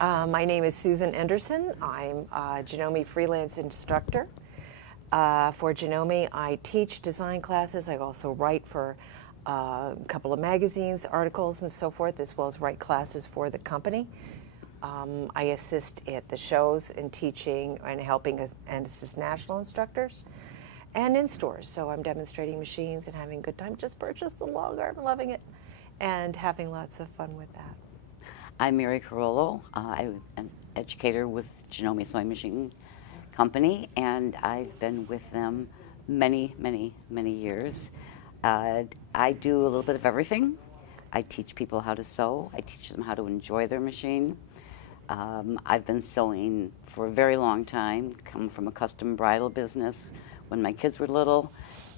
My name is Susan Enderson. I'm a Janome freelance instructor. For Janome, I teach design classes. I also write for a couple of magazines, articles, and so forth, as well as write classes for the company. I assist at the shows in teaching and helping and assist national instructors and in stores. So I'm demonstrating machines and having a good time. Just purchased the long arm, loving it, and having lots of fun with that. I'm Mary Carollo. I'm an educator with Janome Sewing Machine Company, and I've been with them many, many, many years. I do a little bit of everything. I teach people how to sew. I teach them how to enjoy their machine. I've been sewing for a very long time, come from a custom bridal business when my kids were little,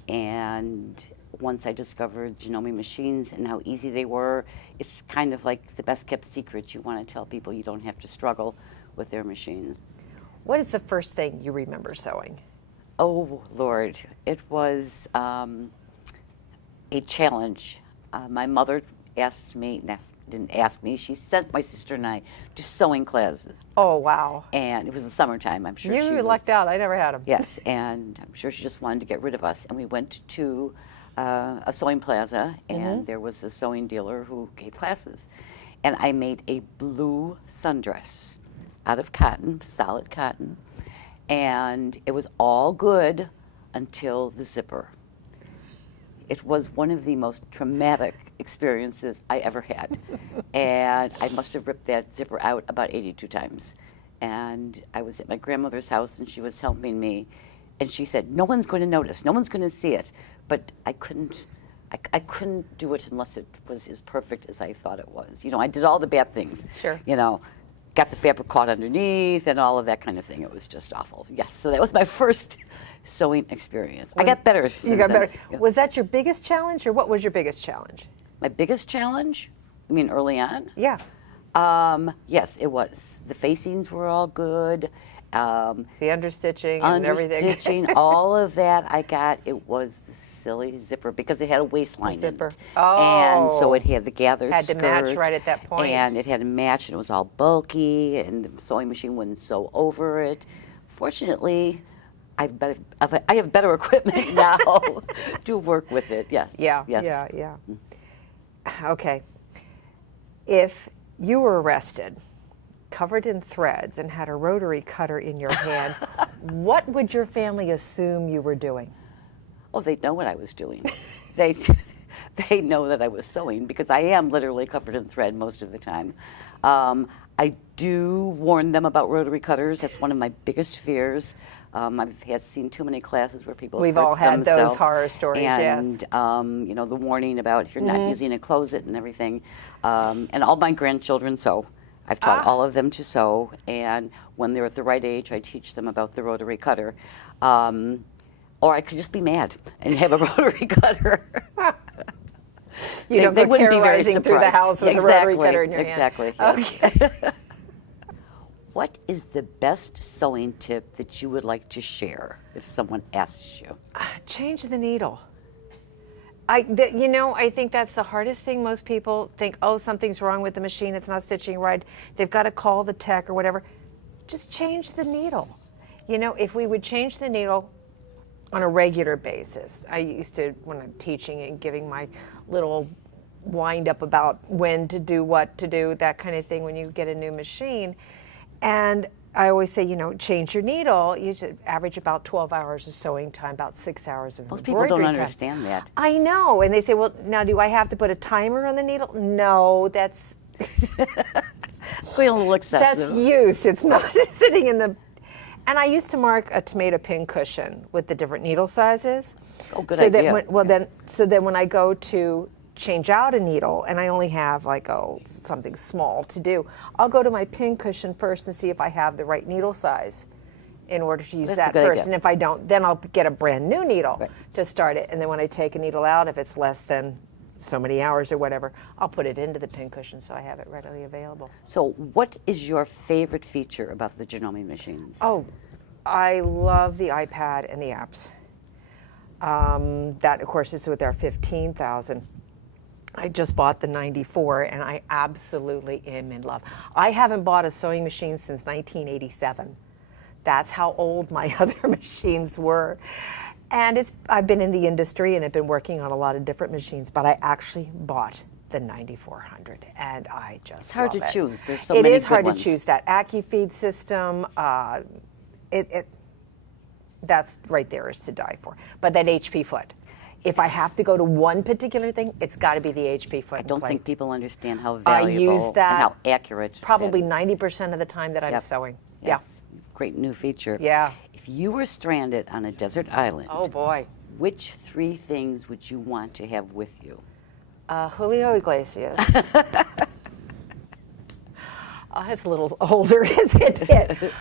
and once I discovered Janome machines and how easy they were, it's kind of like the best kept secret. You want to tell people you don't have to struggle with their machines. What is the first thing you remember sewing? Oh, Lord. It was a challenge. My mother didn't ask me, she sent my sister and I to sewing classes. Oh, wow. And it was the summertime, I'm sure. You lucked out. I never had them. Yes, and I'm sure she just wanted to get rid of us. And we went to a sewing plaza, and there was a sewing dealer who gave classes. And I made a blue sundress out of cotton, solid cotton, and it was all good until the zipper. It was one of the most traumatic experiences I ever had. And I must have ripped that zipper out about 82 times. And I was at my grandmother's house, and she was helping me, and she said, "No one's going to notice, no one's going to see it." But I couldn't do it unless it was as perfect as I thought it was. You know, I did all the bad things. Sure. You know, got the fabric caught underneath and all of that kind of thing. It was just awful. Yes, so that was my first sewing experience. I got better since You got better. then. Yeah. Was that your biggest challenge, or what was your biggest challenge? My biggest challenge? You mean early on? Yeah. Yes, it was. The facings were all good. The understitching and everything. Understitching, all of that I got. It was the silly zipper because it had a waistline in Zipper. it. Oh. And so it had the gathered Had to skirt. match right at that point. And it had to match, and it was all bulky, and the sewing machine wouldn't sew over it. Fortunately, I have better equipment now to work with it. Yes. Yeah, Yes. yeah. Okay. If you were arrested, covered in threads, and had a rotary cutter in your hand, what would your family assume you were doing? Oh, they'd know what I was doing. They know that I was sewing because I am literally covered in thread most of the time. I do warn them about rotary cutters. That's one of my biggest fears. I've seen too many classes where people We've hurt all had themselves. those horror stories, and, yes. you know, the warning about if you're not using it, close it and everything. And all my grandchildren sew. I've taught all of them to sew, and when they're at the right age, I teach them about the rotary cutter. Or I could just be mad and have a rotary cutter. You don't they go wouldn't be very terrorizing through the surprised. house with a rotary cutter in your Exactly. hand. Okay. What is the best sewing tip that you would like to share if someone asks you? Change the needle. I think that's the hardest thing. Most people think, oh, something's wrong with the machine, it's not stitching right. They've got to call the tech or whatever. Just change the needle. You know, if we would change the needle on a regular basis. I used to, when I'm teaching and giving my little wind up about when to do what to do, that kind of thing when you get a new machine. And I always say, you know, change your needle. You should average about 12 hours of sewing time, about 6 hours of Most people embroidery don't time. understand that. I know. And they say, well, now do I have to put a timer on the needle? No, that's Going a little excessive. that's use. It's not sitting in the... And I used to mark a tomato pin cushion with the different needle sizes. Oh, good so idea. Then when I go to change out a needle and I only have like, something small to do, I'll go to my pin cushion first and see if I have the right needle size in order to use That's a that good first. idea. And if I don't, then I'll get a brand new needle Right. to start it. And then when I take a needle out, if it's less than so many hours or whatever, I'll put it into the pin cushion so I have it readily available. So what is your favorite feature about the Janome machines? Oh, I love the iPad and the apps. That, of course, is with our 15,000 I just bought the 94 and I absolutely am in love. I haven't bought a sewing machine since 1987. That's how old my other machines were. And I've been in the industry and I've been working on a lot of different machines, but I actually bought the 9400 and I just It's hard love to it. choose. There's so It many is good hard ones. to choose. That AccuFeed system, that's right there is to die for. But that HP foot. If I have to go to one particular thing, it's got to be the HP foot. I don't think people understand how I valuable use that and how accurate. probably that is. 90% of the time that I'm Yep. sewing. Yes. Great new feature. Yeah. If you were stranded on a desert island, Oh boy. which 3 things would you want to have with you? Julio Iglesias. It's a little older, isn't it?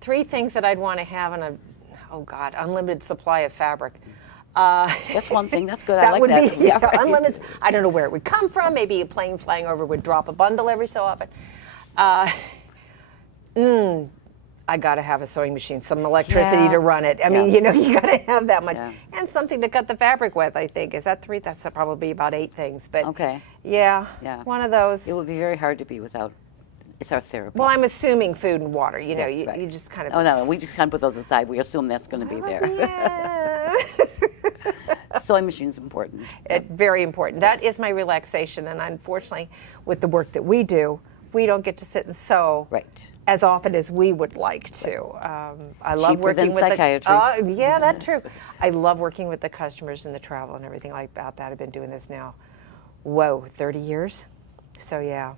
3 things that I'd want to have in unlimited supply of fabric. That's one thing. That's good. I That like would that. be Yeah, right. unlimited. I don't know where it would come from. Maybe a plane flying over would drop a bundle every so often. I got to have a sewing machine, some electricity Yeah. to run it. I Yeah. mean, you got to have that much. Yeah. And something to cut the fabric with, I think. Is that 3? That's probably about 8 things. But Okay. yeah, Yeah. one of those. It would be very hard to be without. It's our therapy. Well, I'm assuming food and water. Yes, right. You just kind of. Oh no, we just kind of put those aside. We assume that's going to be there. Yeah. Sewing machine's important. Very important. That is my relaxation, and unfortunately, with the work that we do, we don't get to sit and sew Right. as often as we would like to. I love Cheaper working than with psychiatry. Yeah, that's true. I love working with the customers and the travel and everything like that. I've been doing this now, 30 years. So yeah.